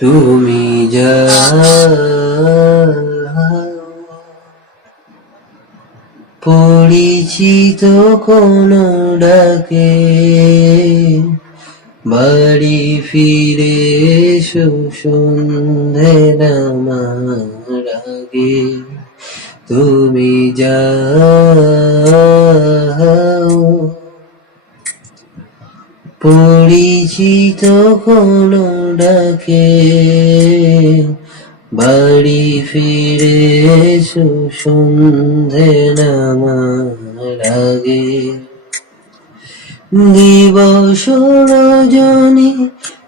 তুমি যাও পরিচিত কোন ডাকে, বাড়ি ফিরে এসো সন্ধে নামার আগে। তুমি যাও পরিচিত কোন ডাকে, বাড়ি ফিরে এসো সন্ধে নামার আগে। দিবস রজনী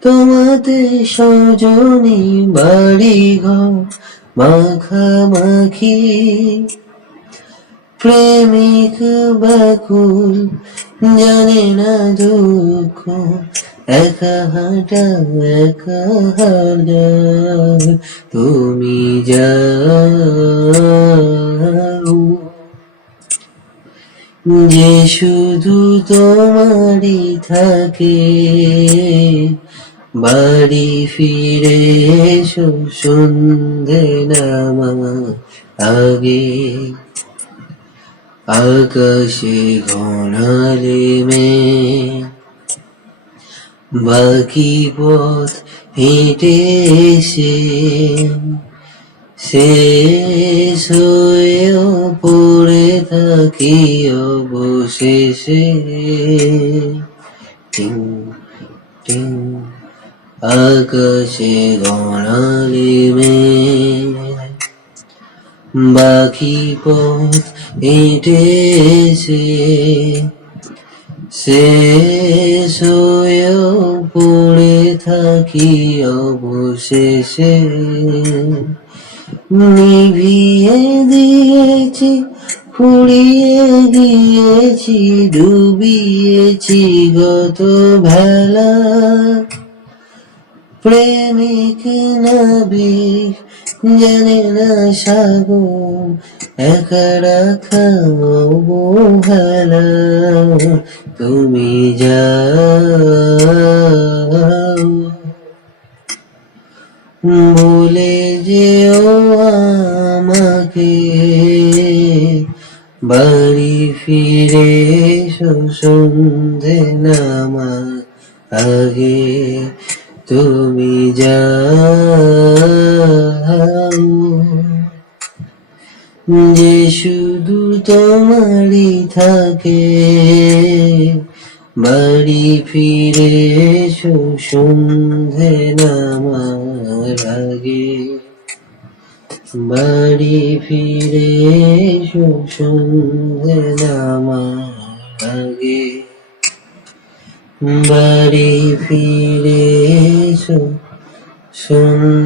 তোমাতে সজনী, বাড়ি ঘর মাখামাখি, প্রেমিক ব্যাকুল জানে না দুঃখ, একা হাঁটা একা হারা। তুমি যাও যে শুধু তোমারই থাকে, বাড়ি ফিরে এসো সন্ধে নামার আগে। আকাশে ঘনালে মেঘ, বাকি পথ হেঁটে এসে শেষ হয়েও পড়ে থাকি অবশেষে। টিং টিং আকাশে ঘনালে মেঘ, বাকি পথ হেঁটে এসে শেষ হয়েও পড়ে থাকি অবশেষে। নিভিয়ে দিয়েছি ফুরিয়ে গিয়েছি, ডুবিয়েছি গত ভেলা, প্রেমিক নাবিক জানে না সাগর, একা রাখা অবহেলা। তুমি যাও বলে যেও আমাকে, বাড়ি ফিরে এসো সন্ধে নামার আগে। তুমি যাও যে শুধু তোমারই থাকে, বাড়ি ফিরে এসো সন্ধে নামার আগে। বাড়ি ফিরে এসো সন্ধে নামার আগে। বাড়ি ফিরে এসো সন্ধে